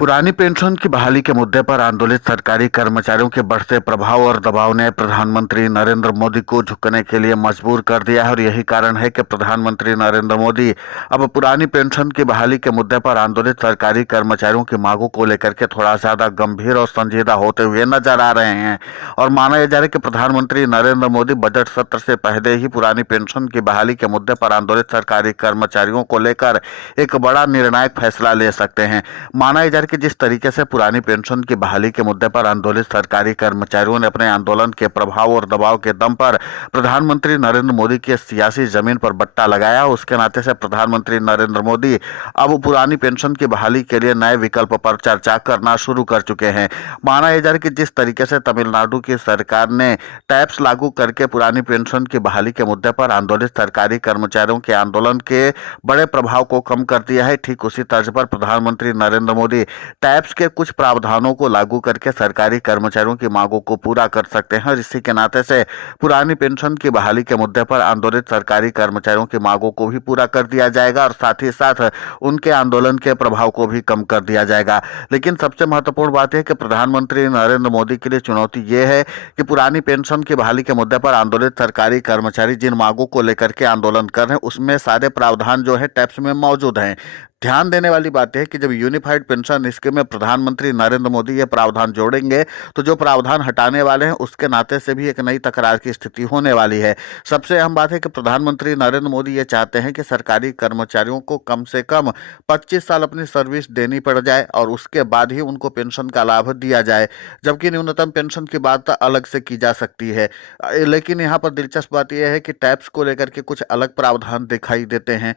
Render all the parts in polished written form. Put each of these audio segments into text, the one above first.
पुरानी पेंशन की बहाली के मुद्दे पर आंदोलित सरकारी कर्मचारियों के बढ़ते प्रभाव और दबाव ने प्रधानमंत्री नरेंद्र मोदी को झुकने के लिए मजबूर कर दिया है और यही कारण है कि प्रधानमंत्री नरेंद्र मोदी अब पुरानी पेंशन की बहाली के मुद्दे पर आंदोलित सरकारी कर्मचारियों की मांगों को लेकर के थोड़ा ज्यादा गंभीर और संजीदा होते हुए नजर आ रहे हैं। और माना यह जा रहा है कि प्रधानमंत्री नरेंद्र मोदी बजट सत्र से पहले ही पुरानी पेंशन की बहाली के मुद्दे पर आंदोलित सरकारी कर्मचारियों को लेकर एक बड़ा निर्णायक फैसला ले सकते हैं। माना जा रहा है कि जिस तरीके से पुरानी पेंशन की बहाली के मुद्दे पर आंदोलित सरकारी कर्मचारियों ने अपने आंदोलन के प्रभाव और दबाव के दम पर प्रधानमंत्री नरेंद्र मोदी की सियासी जमीन पर बट्टा लगाया, उसके नाते से प्रधानमंत्री नरेंद्र मोदी अब पुरानी पेंशन की बहाली के लिए नए विकल्प पर चर्चा करना शुरू कर चुके हैं। माना यह जा रहा है कि जिस तरीके से तमिलनाडु की सरकार ने टैक्स लागू करके पुरानी पेंशन की बहाली के मुद्दे पर आंदोलित सरकारी कर्मचारियों के आंदोलन के बड़े प्रभाव को कम कर दिया है, ठीक उसी तर्ज पर प्रधानमंत्री नरेंद्र मोदी टैक्स के कुछ प्रावधानों को लागू करके सरकारी कर्मचारियों की मांगों को पूरा कर सकते हैं और इसी के नाते से पुरानी पेंशन की बहाली के मुद्दे पर आंदोलित सरकारी कर्मचारियों की मांगों को भी पूरा कर दिया जाएगा और साथ ही साथ उनके आंदोलन के प्रभाव को भी कम कर दिया जाएगा। लेकिन सबसे महत्वपूर्ण बात यह कि प्रधानमंत्री नरेंद्र मोदी के लिए चुनौती ये है कि पुरानी पेंशन की बहाली के मुद्दे पर आंदोलित सरकारी कर्मचारी जिन मांगों को लेकर के आंदोलन कर रहे हैं उसमें सारे प्रावधान जो है टैक्स में मौजूद हैं। ध्यान देने वाली बात है कि जब यूनिफाइड पेंशन स्कीम में प्रधानमंत्री नरेंद्र मोदी ये प्रावधान जोड़ेंगे तो जो प्रावधान हटाने वाले हैं उसके नाते से भी एक नई तकरार की स्थिति होने वाली है। सबसे अहम बात है कि प्रधानमंत्री नरेंद्र मोदी ये चाहते हैं कि सरकारी कर्मचारियों को कम से कम 25 साल अपनी सर्विस देनी पड़ जाए और उसके बाद ही उनको पेंशन का लाभ दिया जाए, जबकि न्यूनतम पेंशन की बात अलग से की जा सकती है। लेकिन यहाँ पर दिलचस्प बात यह है कि टैक्स को लेकर के कुछ अलग प्रावधान दिखाई देते हैं।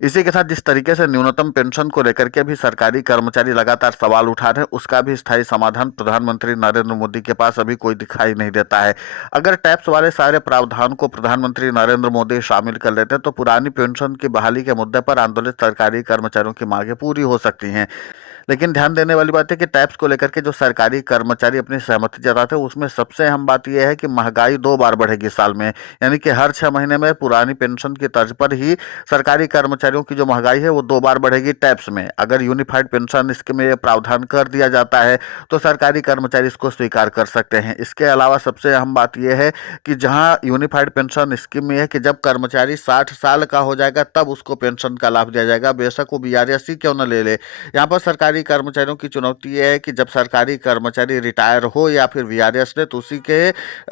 इसी के साथ जिस तरीके से न्यूनतम पेंशन को लेकर के भी सरकारी कर्मचारी लगातार सवाल उठा रहे हैं उसका भी स्थायी समाधान प्रधानमंत्री नरेंद्र मोदी के पास अभी कोई दिखाई नहीं देता है। अगर टैक्स वाले सारे प्रावधान को प्रधानमंत्री नरेंद्र मोदी शामिल कर लेते हैं तो पुरानी पेंशन की बहाली के मुद्दे पर आंदोलित सरकारी कर्मचारियों की मांगे पूरी हो सकती हैं। लेकिन ध्यान देने वाली बात है कि टैक्स को लेकर के जो सरकारी कर्मचारी अपनी सहमति जताते हैं उसमें सबसे अहम बात यह है कि महंगाई 2 बार बढ़ेगी साल में, यानी कि हर 6 महीने में पुरानी पेंशन की तर्ज पर ही सरकारी कर्मचारियों की जो महंगाई है वो 2 बार बढ़ेगी टैक्स में। अगर यूनिफाइड पेंशन स्कीम में ये प्रावधान कर दिया जाता है तो सरकारी कर्मचारी इसको स्वीकार कर सकते हैं। इसके अलावा सबसे अहम बात यह है कि जहां यूनिफाइड पेंशन स्कीम में है कि जब कर्मचारी 60 साल का हो जाएगा तब उसको पेंशन का लाभ दिया जाएगा, बेशक वो बीआरएस ही क्यों न ले ले। यहाँ पर सरकारी कर्मचारियों की चुनौती यह है कि जब सरकारी कर्मचारी रिटायर हो या फिर वीआरएस ले तो उसी के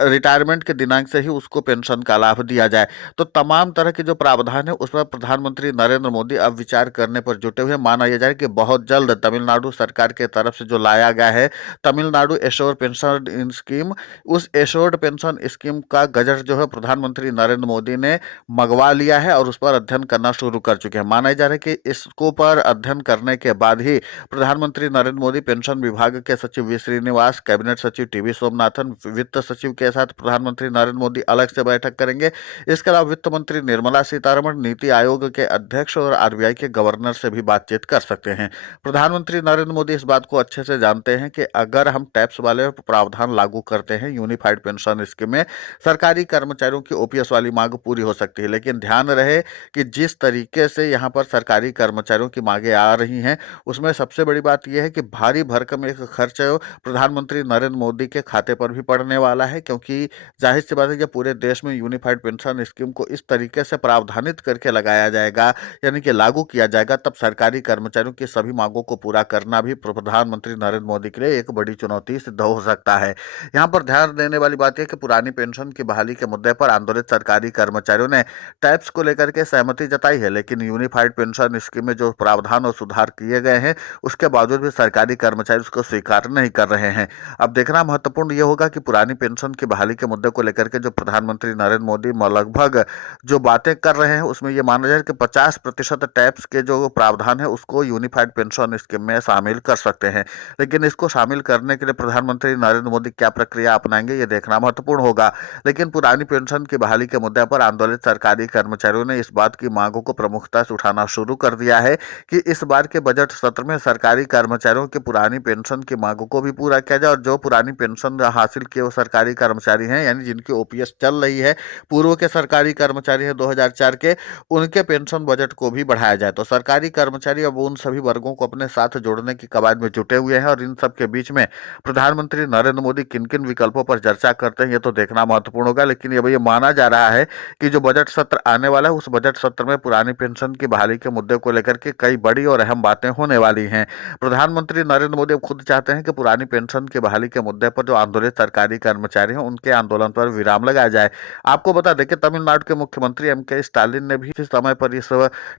रिटायरमेंट के दिनांक से ही उसको पेंशन का लाभ दिया जाए। तो तमाम तरह के जो प्रावधान है उस पर प्रधानमंत्री नरेंद्र मोदी अब विचार करने पर जुटे हुए। माना यह जाए कि बहुत जल्द तमिलनाडु सरकार के तरफ से जो लाया गया है तमिलनाडु एश्योर्ड पेंशन स्कीम, उस एश्योर्ड पेंशन स्कीम का गजट जो है प्रधानमंत्री नरेंद्र मोदी ने मंगवा लिया है और उस पर अध्ययन करना शुरू कर चुके हैं। माना जा रहा है कि इसको पर अध्ययन करने के बाद ही प्रधानमंत्री नरेंद्र मोदी पेंशन विभाग के सचिव वी श्रीनिवास, कैबिनेट सचिव टीवी सोमनाथन, वित्त सचिव के साथ प्रधानमंत्री नरेंद्र मोदी अलग से बैठक करेंगे। इसके अलावा वित्त मंत्री निर्मला सीतारमण, नीति आयोग के अध्यक्ष और आरबीआई के गवर्नर से भी बातचीत कर सकते हैं। प्रधानमंत्री नरेंद्र मोदी इस बात को अच्छे से जानते हैं कि अगर हम टैक्स वाले प्रावधान लागू करते हैं यूनिफाइड पेंशन स्कीम में, सरकारी कर्मचारियों की ओपीएस वाली मांग पूरी हो सकती है। लेकिन ध्यान रहे कि जिस तरीके से यहाँ पर सरकारी कर्मचारियों की मांगे आ रही हैं उसमें सबसे बड़ी बात यह है कि भारी भरकम एक खर्च प्रधानमंत्री नरेंद्र मोदी के खाते पर भी पड़ने वाला है, क्योंकि जाहिर सी बात है कि पूरे देश में यूनिफाइड पेंशन स्कीम को इस तरीके से प्रावधानित करके लगाया जाएगा, यानी कि लागू किया जाएगा, तब सरकारी कर्मचारियों की सभी मांगों को पूरा करना भी प्रधानमंत्री नरेंद्र मोदी के लिए एक बड़ी चुनौती सिद्ध हो सकता है। यहाँ पर ध्यान देने वाली बात यह कि पुरानी पेंशन की बहाली के मुद्दे पर आंदोलित सरकारी कर्मचारियों ने टैक्स को लेकर के सहमति जताई है, लेकिन यूनिफाइड पेंशन स्कीम में जो प्रावधान और सुधार किए गए हैं उसके बावजूद भी सरकारी कर्मचारी उसको स्वीकार नहीं कर रहे हैं। अब देखना महत्वपूर्ण यह होगा कि पुरानी पेंशन की बहाली के मुद्दे को लेकर के जो प्रधानमंत्री नरेंद्र मोदी लगभग जो बातें कर रहे हैं उसमें यह माना जाए कि 50% टैक्स के जो प्रावधान है उसको यूनिफाइड पेंशन स्कीम में शामिल कर सकते हैं। लेकिन इसको शामिल करने के लिए प्रधानमंत्री नरेंद्र मोदी क्या प्रक्रिया अपनाएंगे ये देखना महत्वपूर्ण होगा। लेकिन पुरानी पेंशन की बहाली के मुद्दे पर आंदोलित सरकारी कर्मचारियों ने इस बात की मांगों को प्रमुखता से उठाना शुरू कर दिया है कि इस बार के बजट सत्र में सरकार सरकारी कर्मचारियों की पुरानी पेंशन की मांगों को भी पूरा किया जाए और जो पुरानी पेंशन हासिल किए वो सरकारी कर्मचारी हैं, यानी जिनकी ओपीएस चल रही है, पूर्व के सरकारी कर्मचारी हैं 2004 के, उनके पेंशन बजट को भी बढ़ाया जाए। तो सरकारी कर्मचारी अब उन सभी वर्गों को अपने साथ जोड़ने की कवायद में जुटे हुए हैं और इन सब के बीच में प्रधानमंत्री नरेंद्र मोदी किन किन विकल्पों पर चर्चा करते हैं ये तो देखना महत्वपूर्ण होगा। लेकिन अब ये माना जा रहा है कि जो बजट सत्र आने वाला है उस बजट सत्र में पुरानी पेंशन की बहाली के मुद्दे को लेकर के कई बड़ी और अहम बातें होने वाली हैं। प्रधानमंत्री नरेंद्र मोदी खुद चाहते हैं कि पुरानी पेंशन की बहाली के मुद्दे पर जो आंदोलित सरकारी कर्मचारी हैं उनके आंदोलन पर विराम लगाया जाए। आपको बता दें कि तमिलनाडु के मुख्यमंत्री एम.के. स्टालिन ने भी इस समय पर इस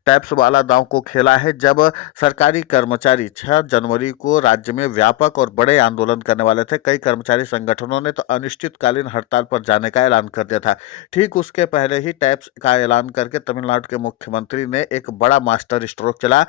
टैक्स वाला दांव को खेला है जब सरकारी कर्मचारी 6 जनवरी को राज्य में व्यापक और बड़े आंदोलन करने वाले थे। कई कर्मचारी संगठनों ने तो अनिश्चितकालीन हड़ताल पर जाने का ऐलान कर दिया था। ठीक उसके पहले ही टैक्स का ऐलान करके तमिलनाडु के मुख्यमंत्री ने एक बड़ा मास्टर स्ट्रोक चला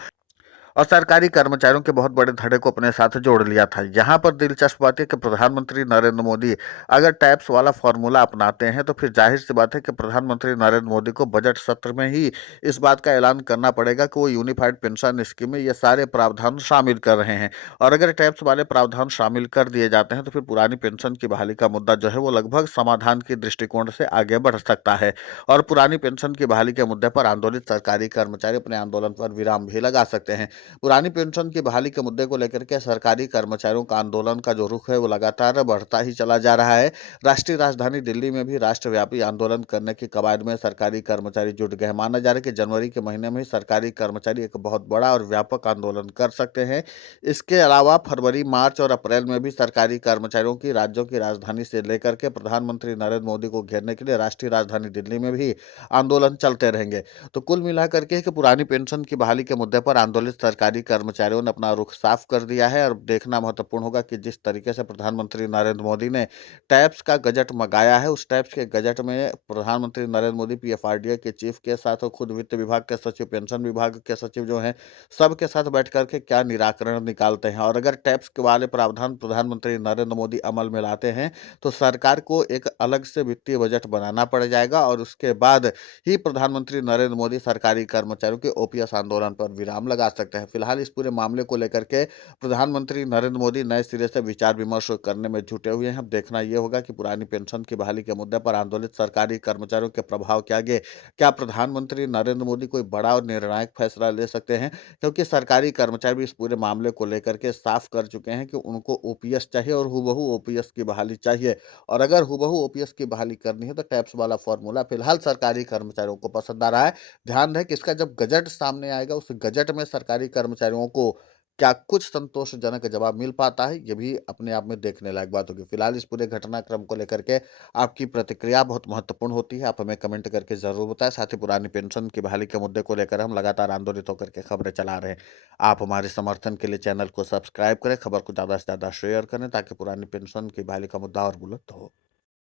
और सरकारी कर्मचारियों के बहुत बड़े धड़े को अपने साथ जोड़ लिया था। यहाँ पर दिलचस्प बात है कि प्रधानमंत्री नरेंद्र मोदी अगर टैक्स वाला फॉर्मूला अपनाते हैं तो फिर जाहिर सी बात है कि प्रधानमंत्री नरेंद्र मोदी को बजट सत्र में ही इस बात का ऐलान करना पड़ेगा कि वो यूनिफाइड पेंशन स्कीम में ये सारे प्रावधान शामिल कर रहे हैं। और अगर टैक्स वाले प्रावधान शामिल कर दिए जाते हैं तो फिर पुरानी पेंशन की बहाली का मुद्दा जो है वो लगभग समाधान के दृष्टिकोण से आगे बढ़ सकता है और पुरानी पेंशन की बहाली के मुद्दे पर आंदोलित सरकारी कर्मचारी अपने आंदोलन पर विराम भी लगा सकते हैं। पुरानी पेंशन की बहाली के मुद्दे को लेकर के सरकारी कर्मचारियों का आंदोलन का जो रुख है वो लगातार बढ़ता ही चला जा रहा है। राष्ट्रीय राजधानी दिल्ली में भी राष्ट्रव्यापी आंदोलन करने की कवायद में सरकारी कर्मचारी जुट गए। माना जा रहा है कि जनवरी के महीने में ही सरकारी कर्मचारी एक बहुत बड़ा और व्यापक आंदोलन कर सकते हैं। इसके अलावा फरवरी, मार्च और अप्रैल में भी सरकारी कर्मचारियों की राज्यों की राजधानी से लेकर के प्रधानमंत्री नरेंद्र मोदी को घेरने के लिए राष्ट्रीय राजधानी दिल्ली में भी आंदोलन चलते रहेंगे। तो कुल मिलाकर के कि पुरानी पेंशन की बहाली के मुद्दे पर आंदोलित सरकारी कर्मचारियों ने अपना रुख साफ कर दिया है और देखना महत्वपूर्ण होगा कि जिस तरीके से प्रधानमंत्री नरेंद्र मोदी ने टैक्स का गजट मंगाया है उस टैक्स के गजट में प्रधानमंत्री नरेंद्र मोदी पीएफआरडीए के चीफ के साथ खुद वित्त विभाग के सचिव, पेंशन विभाग के सचिव जो हैं सबके साथ बैठ करके क्या निराकरण निकालते हैं। और अगर टैक्स के वाले प्रावधान प्रधानमंत्री नरेंद्र मोदी अमल में लाते हैं तो सरकार को एक अलग से वित्तीय बजट बनाना पड़ जाएगा और उसके बाद ही प्रधानमंत्री नरेंद्र मोदी सरकारी कर्मचारियों के ओपीएस आंदोलन पर विराम लगा सकते हैं। फिलहाल इस पूरे मामले को लेकर के प्रधानमंत्री नरेंद्र मोदी नए सिरे से विचार विमर्श करने में जुटे हुए हैं। अब देखना यह होगा कि पुरानी पेंशन की बहाली के मुद्दे पर आंदोलित सरकारी कर्मचारियों के प्रभाव के आगे क्या प्रधानमंत्री नरेंद्र मोदी कोई बड़ा और निर्णायक फैसला ले सकते हैं, क्योंकि सरकारी कर्मचारी भी इस पूरे मामले को लेकर के साफ कर चुके हैं कि उनको ओपीएस चाहिए और हूबहू ओपीएस की बहाली चाहिए। और अगर हूबहू ओपीएस की बहाली करनी है तो टैक्स वाला फॉर्मूला फिलहाल सरकारी कर्मचारियों को पसंद आ रहा है। ध्यान रहे कि इसका जब गजट सामने आएगा उस गजट में सरकारी कर्मचारियों को क्या कुछ संतोषजनक जवाब मिल पाता है, ये भी अपने आप में देखने लायक बात होगी। फिलहाल इस पूरे घटनाक्रम को लेकर के आपकी प्रतिक्रिया बहुत महत्वपूर्ण होती है, आप हमें कमेंट करके जरूर बताएं। साथ ही पुरानी पेंशन की बहाली के मुद्दे को लेकर हम लगातार आंदोलित होकर के खबरें चला रहे हैं। आप हमारे समर्थन के लिए चैनल को सब्सक्राइब करें, खबर को ज़्यादा से ज़्यादा शेयर करें ताकि पुरानी पेंशन की बहाली का मुद्दा और बुलंद हो।